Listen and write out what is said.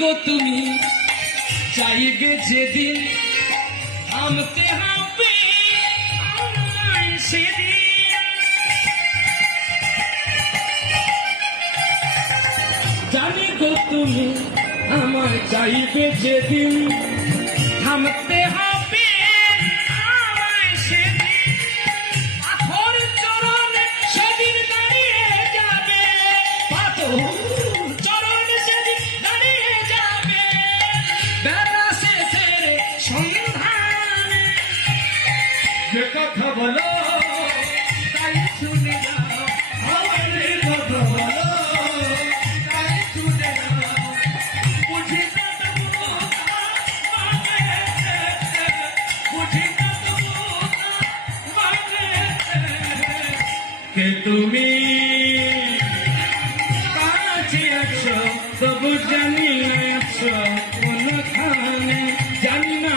গো তুমি চাইবে যেদিন থামতে হবে আমায় সেদিন। জানি গো তুমি আমায় চাইবে যেদিন থামতে হবে আমায় সেদিন। পাথর চরণে সেদিন দাঁড়িয়ে যাবে, পাথর চরণে সেদিন দাঁড়িয়ে যাবে বেলা শেষের সন্ধানে। যে কথা বলো তাই শুনে যাও, আমার কথা বলো তাই শুনে যাও। বুঝি না তবু মানে, বুঝি না তবু মানে কে তুমি কাছে আছো তবু জানি না আছো কোনখানে, জানি না